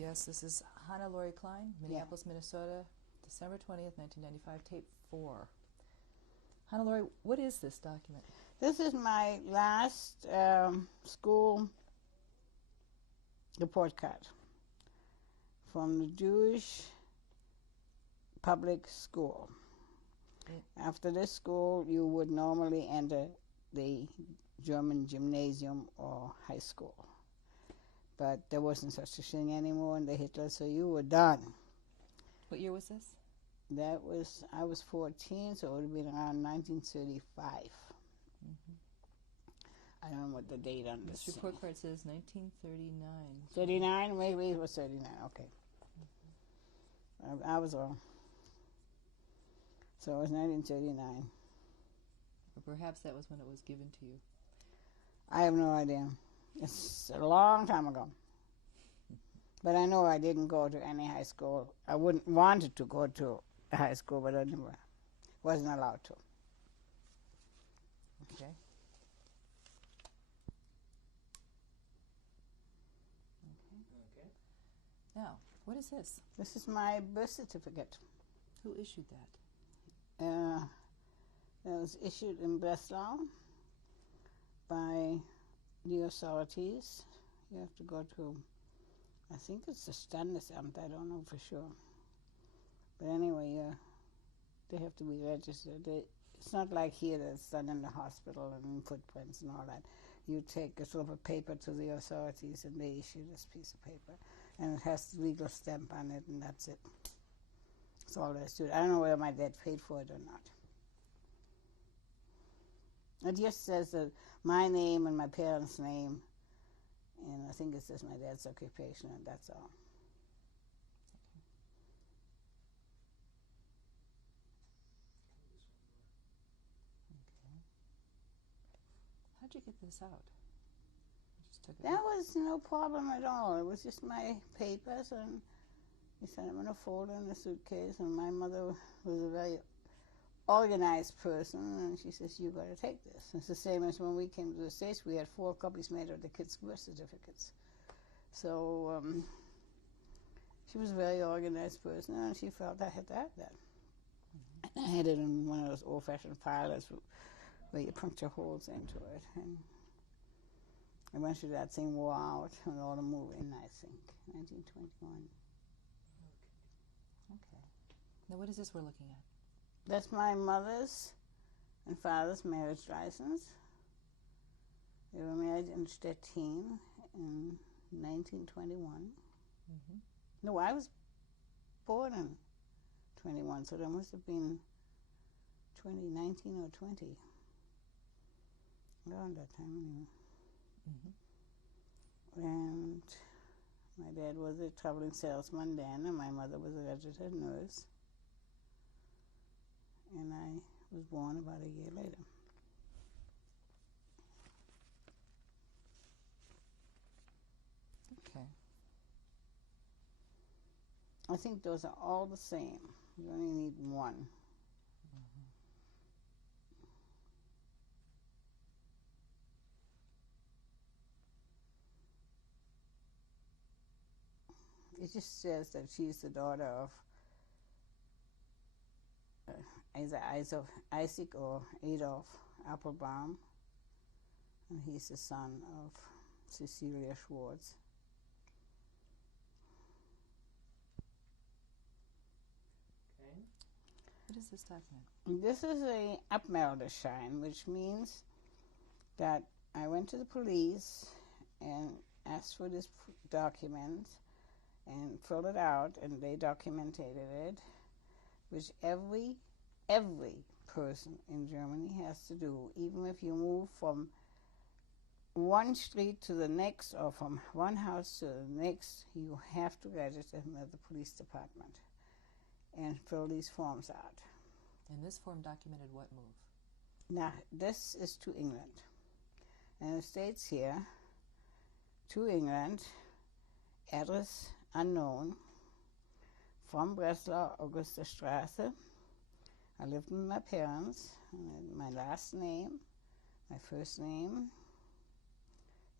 Yes, this is Hannelore Klein, Minneapolis, Minnesota, December 20th, 1995, tape 4. Hannelore, what is this document? This is my last school report card from the Jewish public school. After this school, you would normally enter the German gymnasium or high school. But there wasn't such a thing anymore in the Hitler, so you were done. What year was this? I was 14, so it would have been around 1935. Mm-hmm. I don't know what the date on this This report card says 1939. 39? Maybe it was 39, okay. Mm-hmm. I was wrong. So it was 1939. Or perhaps that was when it was given to you. I have no idea. It's a long time ago. But I know I didn't go to any high school. I wouldn't wanted to go to a high school, but I never wasn't allowed to. Okay. Okay. Now, what is this? This is my birth certificate. Who issued that? It was issued in Breslau by the authorities. You have to go to, I think it's the Standesamt, I don't know for sure. But anyway, they have to be registered. It's not like here that it's done in the hospital and in footprints and all that. You take a sort of a paper to the authorities and they issue this piece of paper. And it has the legal stamp on it and that's it. That's all there is to it. I don't know whether my dad paid for it or not. It just says that my name and my parents' name, and I think it says my dad's occupation, and that's all. Okay. How'd you get this out? You just took it That out? was no problem at all. It was just my papers, and we sent them in a folder in a suitcase, and my mother was a very organized person, and she says, you got to take this. It's the same as when we came to the States, we had 4 copies made of the kids' birth certificates. So she was a very organized person, and she felt I had to have that. Mm-hmm. And I had it in one of those old-fashioned filers where you puncture holes into it. And eventually that thing wore out and all the moving, I think, 1921. Okay. Now what is this we're looking at? That's my mother's and father's marriage license. They were married in Stettin in 1921. Mm-hmm. No, I was born in 21, so there must have been 2019 or 20. Around that time, anyway. Mm-hmm. And my dad was a traveling salesman then, and my mother was a registered nurse. And I was born about a year later. Okay. I think those are all the same. You only need one. Mm-hmm. It just says that she's the daughter of either Isaac or Adolf Applebaum, and he's the son of Cecilia Schwartz. Okay. What is this document? This is a Abmeldeschein, which means that I went to the police and asked for this document and filled it out, and they documented it, which every person in Germany has to do. Even if you move from one street to the next or from one house to the next, you have to register with the police department and fill these forms out. And this form documented what move? Now, this is to England. And it states here, to England, address unknown, from Breslau, Augusta I lived with my parents, my last name, my first name,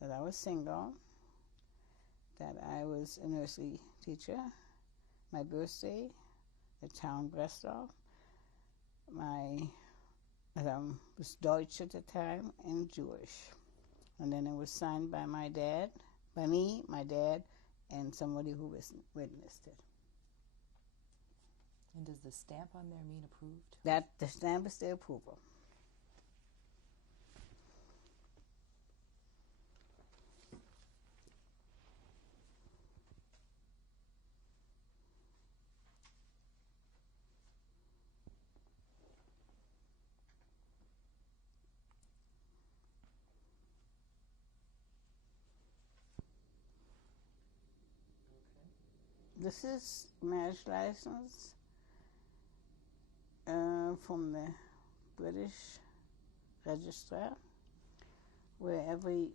that I was single, that I was a nursery teacher, my birthday, the town Breslau, was Deutsch at the time, and Jewish. And then it was signed by my dad, by me, my dad, and somebody who witnessed it. And does the stamp on there mean approved? The stamp is the approval. This is marriage license from the British registrar, where every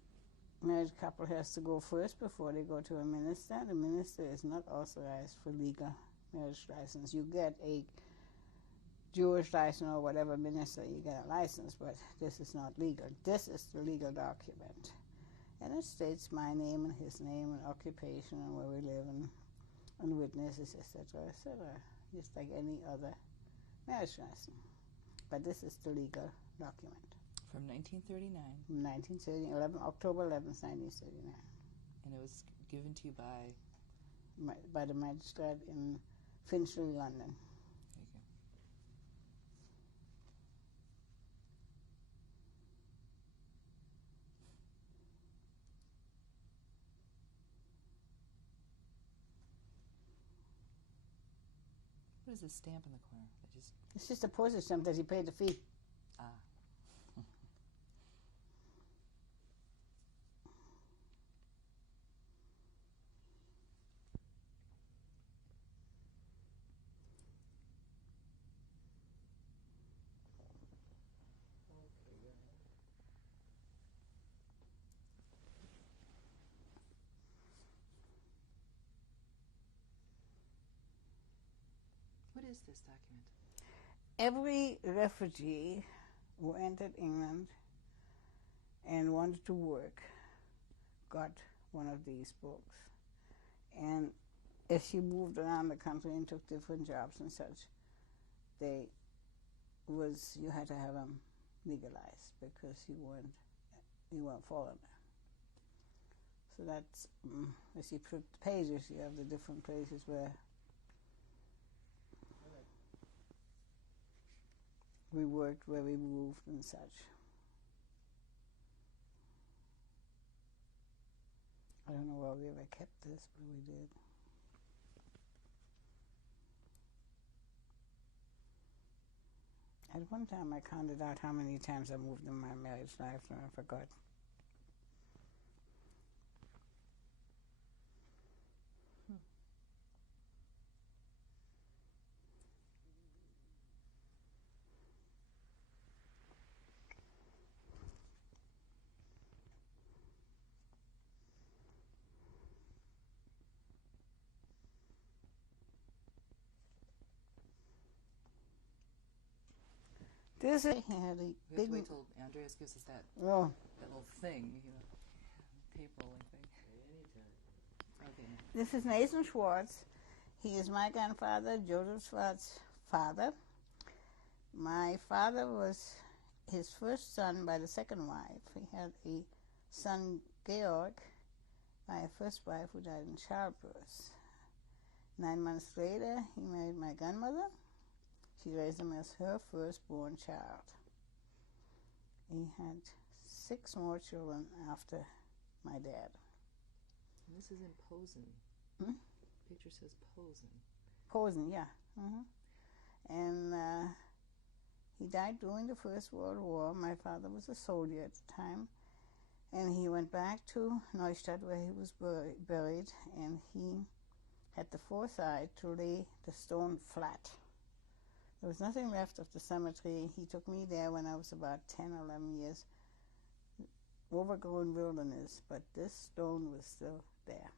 married couple has to go first before they go to a minister. The minister is not authorized for legal marriage license. You get a Jewish license or whatever minister, you get a license, but this is not legal. This is the legal document. And it states my name and his name and occupation and where we live and witnesses, etc., etc., just like any other marriage license. But this is the legal document. From 1939. From 1930, October 11th, 1939. And it was given to you by the magistrate in Finchley, London. There you go. What is this stamp in the corner? It's just a postage stamp that he paid the fee. Ah. What is this document? Every refugee who entered England and wanted to work got one of these books. And as she moved around the country and took different jobs and such, you had to have them legalized because you weren't foreigner. So that's, as you put pages, you have the different places where we worked, where we moved and such. I don't know why we ever kept this, but we did. At one time I counted out how many times I moved in my marriage life, and I forgot. This is We have to wait till Andreas gives us that oh, that little thing, tape rolling thing. Okay. this is Nathan Schwartz. He is my grandfather, Joseph Schwartz's father. My father was his first son by the second wife. He had a son, Georg, by a first wife who died in childbirth. 9 months later, he married my grandmother. She raised him as her firstborn child. He had 6 more children after my dad. And this is in Posen. Picture says Posen. Posen, yeah. And he died during the First World War. My father was a soldier at the time. And he went back to Neustadt where he was buried, and he had the foresight to lay the stone flat. There was nothing left of the cemetery. He took me there when I was about 10 or 11 years. Overgrown wilderness, but this stone was still there.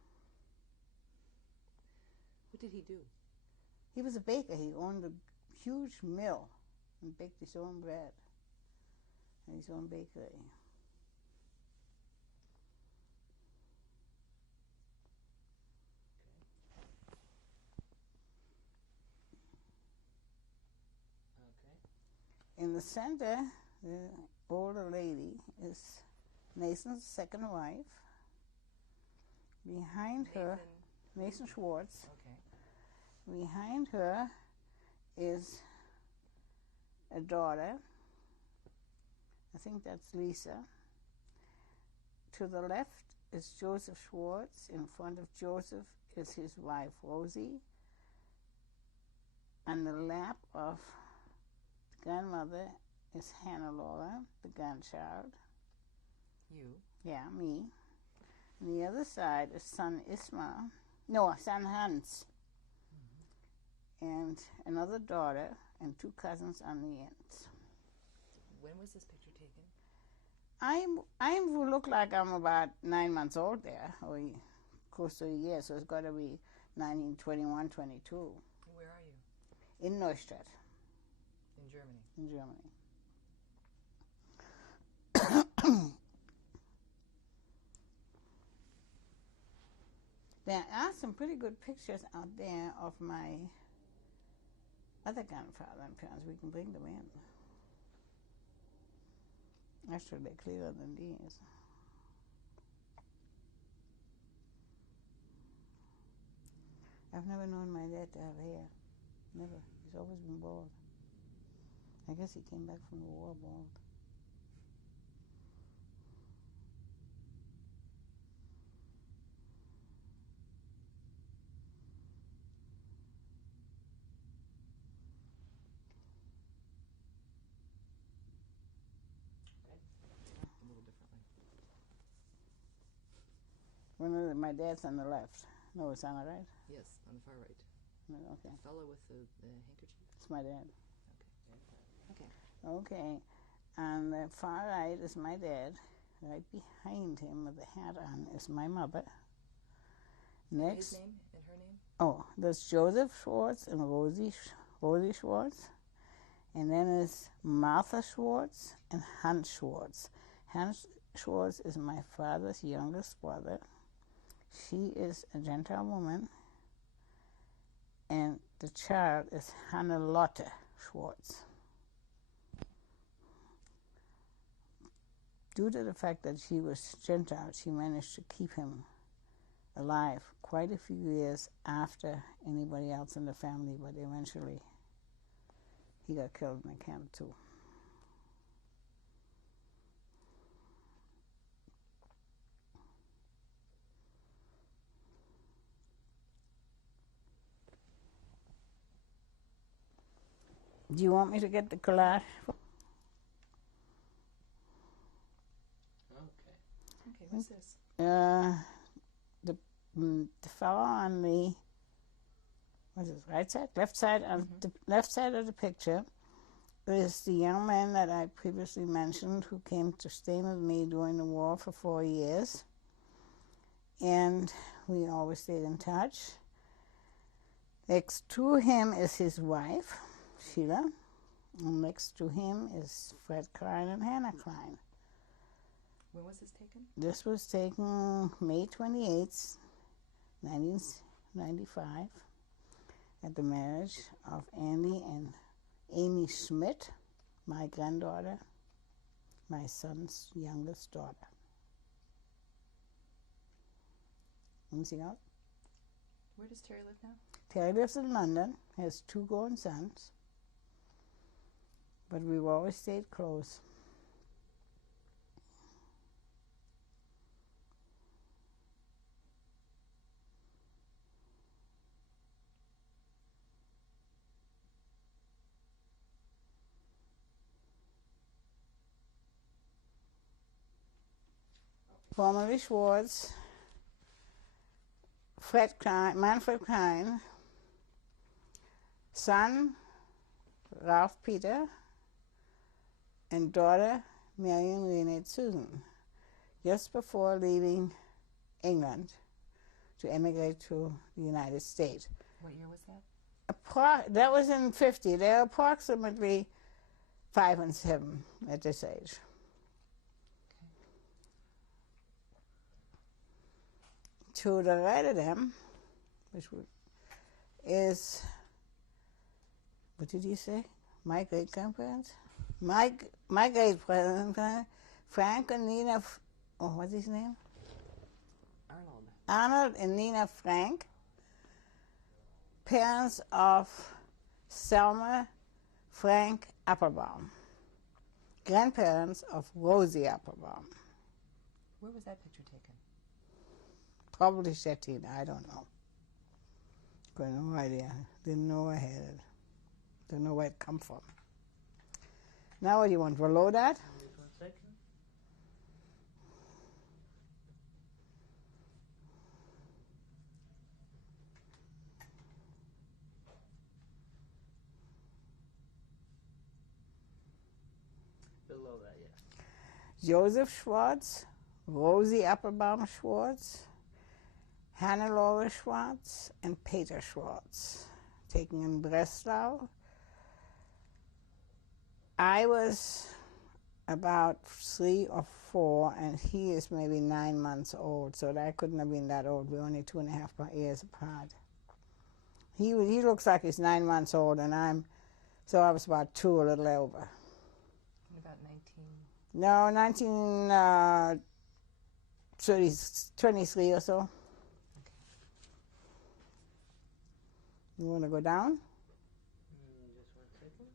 What did he do? He was a baker. He owned a huge mill and baked his own bread and his own bakery. the center, the older lady, is Nathan's second wife. Behind her, Nathan Schwartz. Okay. Behind her is a daughter. I think that's Lisa. To the left is Joseph Schwartz. In front of Joseph is his wife, Rosie. On the lap of the grandmother is Hannelore, the grandchild. You? Yeah, me. On the other side is son Hans. And another daughter and two cousins on the ends. When was this picture taken? I look like I'm about 9 months old there, or close to a year, so it's got to be 1921, 22. Where are you? In Neustadt. In Germany? In Germany. There are some pretty good pictures out there of my other grandfather and parents. We can bring them in. Actually, they're clearer than these. I've never known my dad to have hair. Never. He's always been bald. I guess he came back from the war bald. A little differently. My dad's on the left. No, it's on the right? Yes, on the far right. No, okay. The fellow with the handkerchief? It's my dad. Okay. Okay. On the far right is my dad. Right behind him with the hat on is my mother. Next. His name and her name? Oh, there's Joseph Schwartz and Rosie Schwartz. And then is Martha Schwartz and Hans Schwartz. Hans Schwartz is my father's youngest brother. She is a Gentile woman. And the child is Hannelore Schwartz. Due to the fact that she was Gentile, she managed to keep him alive quite a few years after anybody else in the family, but eventually he got killed in the camp too. Do you want me to get the collage? Okay, what's this? The fellow on the right side, left side of the left side of the picture is the young man that I previously mentioned who came to stay with me during the war for 4 years, and we always stayed in touch. Next to him is his wife, Sheila, and next to him is Fred Klein and Hannah Klein. When was this taken? This was taken May 28th, 1995, at the marriage of Andy and Amy Schmidt, my granddaughter, my son's youngest daughter. Anything else? Where does Terry live now? Terry lives in London, has 2 grown sons, but we've always stayed close. Formerly Schwartz, Manfred Klein, son Ralph Peter, and daughter Marion Renee Susan, just before leaving England to emigrate to the United States. What year was that? That was in 50. They're approximately 5 and 7 at this age. To the right of them, is, what did you say? My great-grandparents? My great president, Frank and Nina, what's his name? Arnold. Arnold and Nina Frank, parents of Selma Frank Applebaum, grandparents of Rosie Applebaum. Where was that picture taken? Probably Shettina, I don't know. Got no idea. Didn't know I had it. Didn't know where it come from. Now what do you want? Reload that? Just 1 second. Below that, yes. Joseph Schwartz, Rosie Applebaum Schwartz, Hannelore Schwartz, and Peter Schwartz, taken in Breslau. I was about 3 or 4, and he is maybe 9 months old, so I couldn't have been that old. We're only 2.5 years apart. He looks like he's 9 months old, and I was about 2, a little over. About 19. No, 1923 or so. Okay. You want to go down? Just 1 second.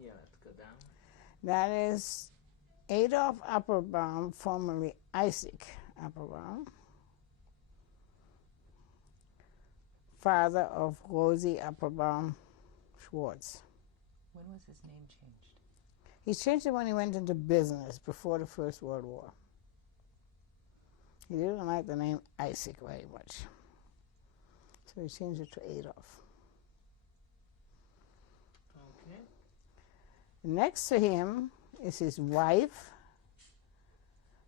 Yeah, let's go down. That is Adolf Applebaum, formerly Isaac Applebaum, father of Rosie Applebaum Schwartz. When was his name changed? He changed it when he went into business before the First World War. He didn't like the name Isaac very much, so he changed it to Adolf. Okay. Next to him is his wife,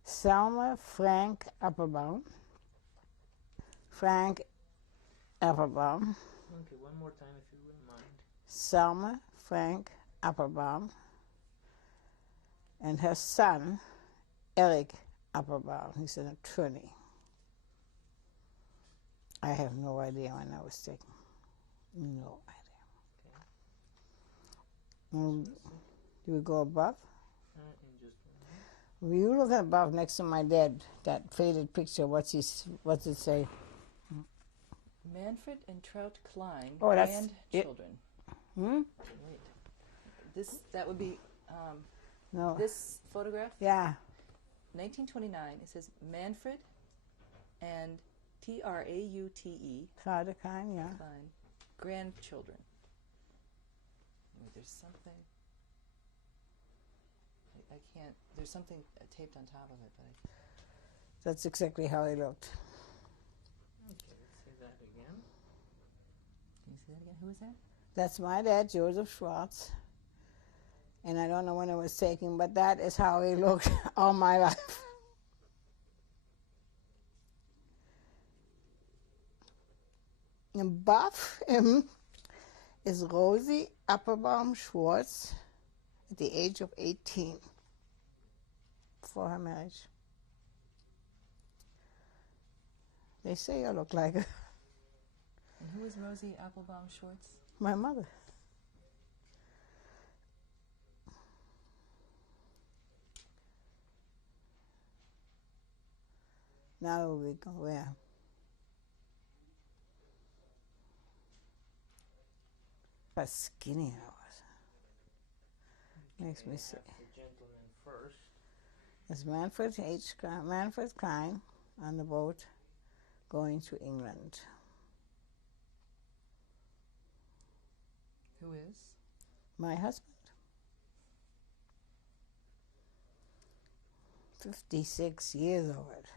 Selma Frank Applebaum. Frank Applebaum. Okay, one more time if you wouldn't mind. Selma Frank Applebaum. And her son, Eric Applebaum. He's an attorney. I have no idea when that was taken. No idea. Do we go above? In just 1 minute. You look above next to my dad, that faded picture. What's it say? Manfred and Trout Klein, Oh, that's grandchildren. Hmm? Wait. That would be No. this photograph? Yeah. 1929. It says Manfred and Traute Trout Klein, yeah. Klein, grandchildren. Wait, there's something. I can't. There's something taped on top of it, but That's exactly how he looked. Okay, let's see that again. can you see that again? Who is that? That's my dad, Joseph Schwartz. And I don't know when it was taken, but that is how he looked all my life. Above him is Rosie Applebaum Schwartz at the age of 18 before her marriage. They say I look like her. And who is Rosie Applebaum Schwartz? My mother. Now we go where? How skinny I was. Makes me sick. The gentleman first. There's Manfred Klein on the boat going to England. Who is? My husband. 56 years of it.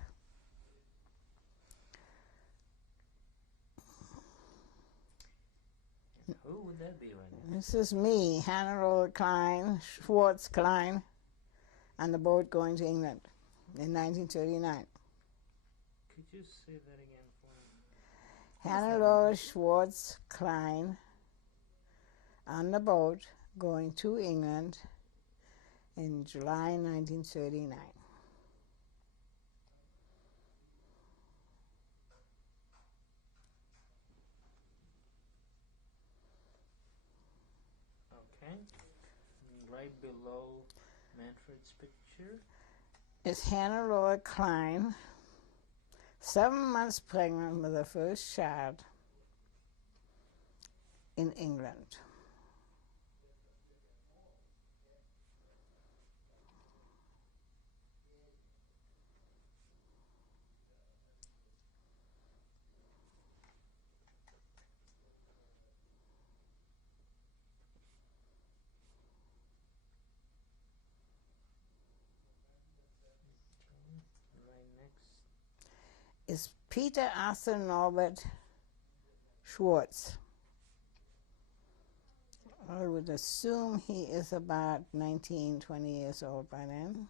Who would that be right now? This is me, Hannelore Klein, Schwartz Klein, on the boat going to England in 1939. Could you say that again for me? Hannelore Schwartz Klein on the boat going to England in July 1939. Okay. Right below Manfred's picture. It's Hannelore Klein, 7 months pregnant with her first child in England. Right next. Is Peter Arthur Norbert Schwartz. I would assume he is about 19, 20 years old by then.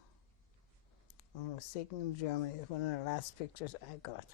I was taken in Germany. It's one of the last pictures I got.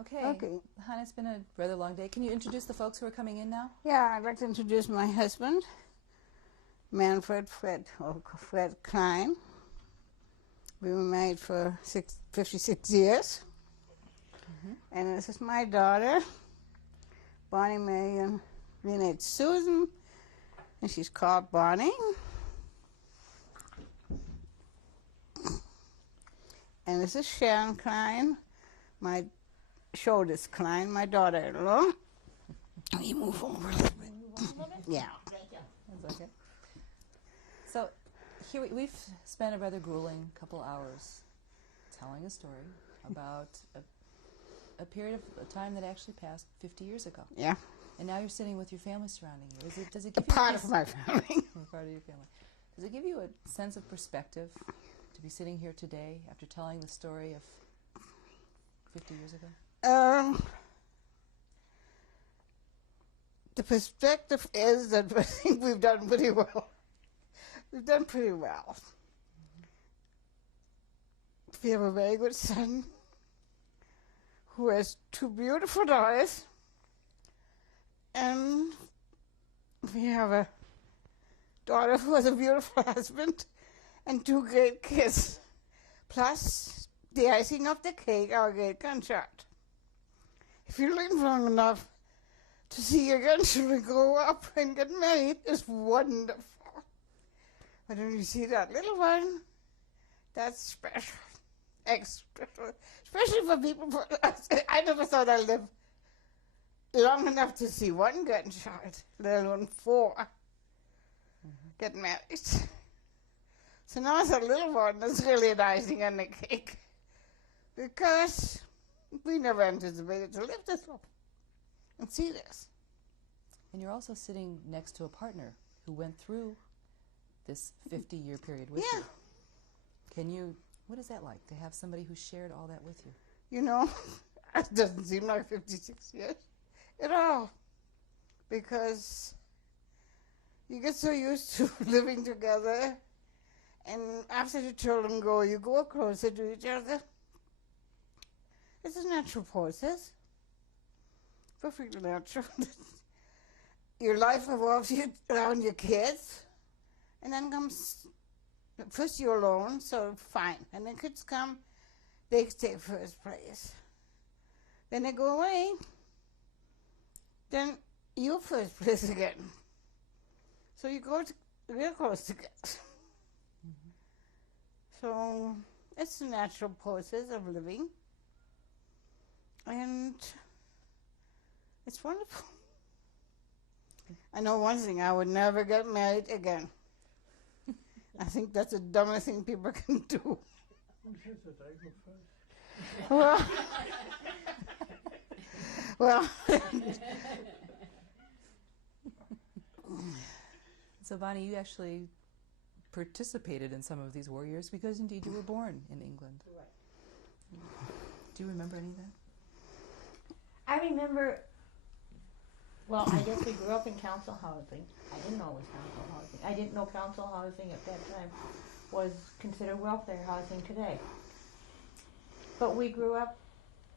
Okay. Okay. Hannah, it's been a rather long day. Can you introduce the folks who are coming in now? Yeah, I'd like to introduce my husband, Manfred Fred Klein. We were married for 56 years. And this is my daughter, Bonnie Marion Renate Susan, and she's called Bonnie. And this is Sharon Klein, my shoulders Klein, my daughter-in-law. Let me move over a little bit. Yeah. That's okay. So here we've spent a rather grueling couple hours telling a story about a period of time that actually passed 50 years ago. Yeah. And now you're sitting with your family surrounding you. Does it give A you part of my family. part of your family? Does it give you a sense of perspective to be sitting here today after telling the story of 50 years ago? The perspective is that I think we've done pretty well. We've done pretty well. We have a very good son who has 2 beautiful daughters, and we have a daughter who has a beautiful husband and 2 great kids, plus the icing of the cake, our great grandchild. If you live long enough to see your grandchildren grow up and get married, it's wonderful. But when you see that little one, that's special, extra, especially for people. I never thought I'd live long enough to see 1 grandchild, let alone 4, get married. So now it's a little one that's really an icing on the cake, because we never anticipated to live this long and see this. And you're also sitting next to a partner who went through this 50-year period with you. What is that like, to have somebody who shared all that with you? You know, it doesn't seem like 56 years at all, because you get so used to living together, and after the children go, you go closer to each other. It's a natural process, perfectly natural. Your life revolves around your kids, and then comes, first you're alone, so fine. And then kids come, they take first place. Then they go away, then you first place again. So you go real close together. So it's a natural process of living, and it's wonderful. I know one thing, I would never get married again. I think that's the dumbest thing people can do. Who says that? I go first. Well, well, So, Bonnie, you actually participated in some of these war years because indeed you were born in England. Right. Do you remember any of that? I remember, well, I guess we grew up in council housing. I didn't know it was council housing. I didn't know council housing at that time was considered welfare housing today. But we grew up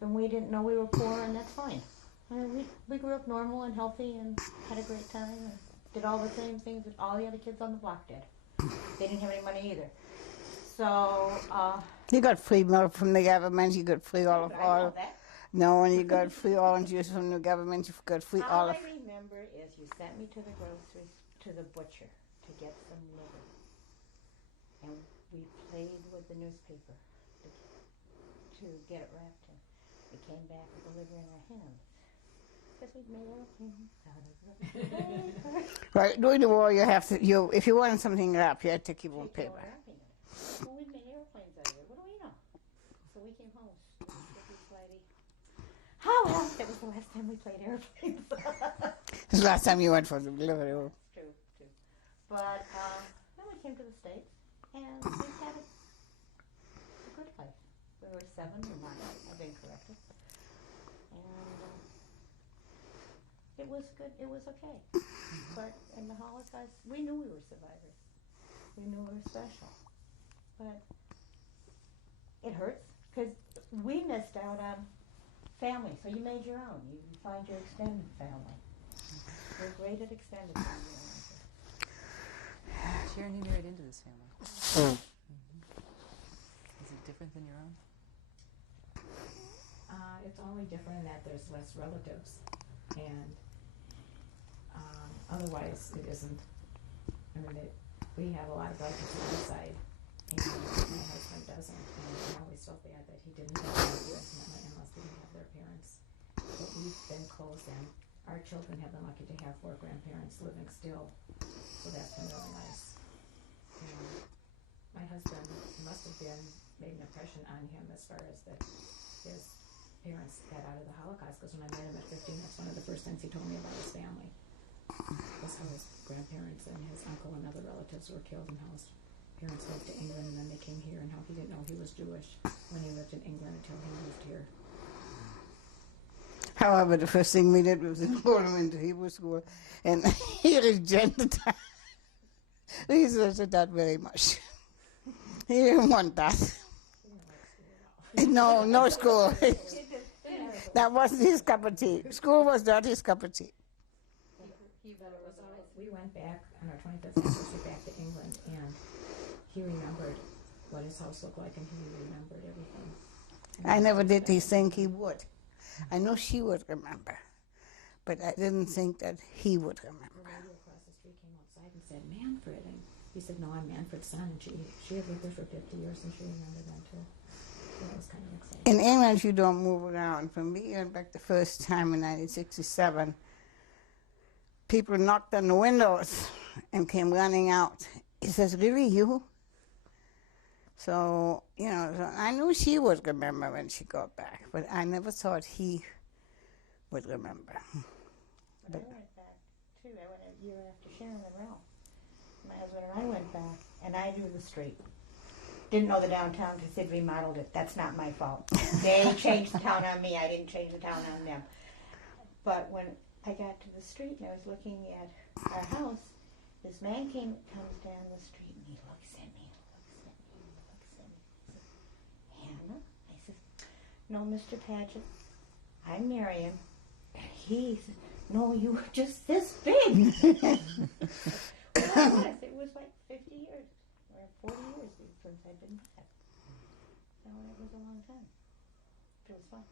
and we didn't know we were poor, and that's fine. I mean, we grew up normal and healthy and had a great time and did all the same things that all the other kids on the block did. They didn't have any money either. So, you got free milk from the government. You got free olive but I know oil. that. No, and you got free orange juice from the government. You got free All olive. I remember is you sent me to the groceries, to the butcher, to get some liver. And we played with the newspaper to get it wrapped in. We came back with the liver in our hands. Because we'd made airplanes out of paper. Right, during the war, you have to. If you wanted something wrapped, you had to keep on paper. Wrapping it. Well, we made airplanes out of it. What do we know? So we came home. Sticky, slidey. How long? That was the last time we played airplanes. This is the last time you went for the delivery. True. But then we came to the States, and we had a good life. We were 7 or 9. I've been corrected. And it was good. It was okay. But in the Holocaust, we knew we were survivors. We knew we were special. But it hurts because we missed out on family. So you made your own. You find your extended family. We're great at extended family. Sharon, you married into this family. Is it different than your own? It's only different in that there's less relatives, and otherwise it isn't. I mean, we have a lot of relatives on our side, and my husband doesn't, and I always felt bad that he didn't have relatives, and my in-laws didn't have their parents. But we've been close, and our children have been lucky to have 4 grandparents living still, so that's been really nice. And my husband must have made an impression on him as far as that his parents got out of the Holocaust, because when I met him at 15, that's one of the first things he told me about his family. Was how his grandparents and his uncle and other relatives were killed, and how his parents moved to England and then they came here, and how he didn't know he was Jewish when he lived in England until he moved here. However, the first thing we did was enroll him into Hebrew school, and he rejected that. He rejected that very much. He didn't want that. No school. That wasn't his cup of tea. School was not his cup of tea. We went back on our 25th anniversary back to England, and he remembered what his house looked like, and he remembered everything. I never did think he would. I know she would remember, but I didn't think that he would remember. The lady across the street came outside and said, "Manfred," and he said, "No, I'm Manfred's son," and she had lived there for 50 years, and she remembered them too. So that was kind of exciting. In England, you don't move around. When we went back the first time in 1967, people knocked on the windows and came running out. He says, "Really, you?" So, so I knew she would remember when she got back, but I never thought he would remember. But I went back, too. I went a year after Sharon and Ralph. My husband and I went back, and I knew the street. Didn't know the downtown because they'd remodeled it. That's not my fault. They changed the town on me. I didn't change the town on them. But when I got to the street and I was looking at our house, this man comes down the street and he looks at me, looks at me. He says, "Hannah?" I said, "No, Mr. Paget, I'm Miriam." He said, "No, you were just this big." Well, it was like 50 years or 40 years since I'd been back. So it was a long time. It was fun.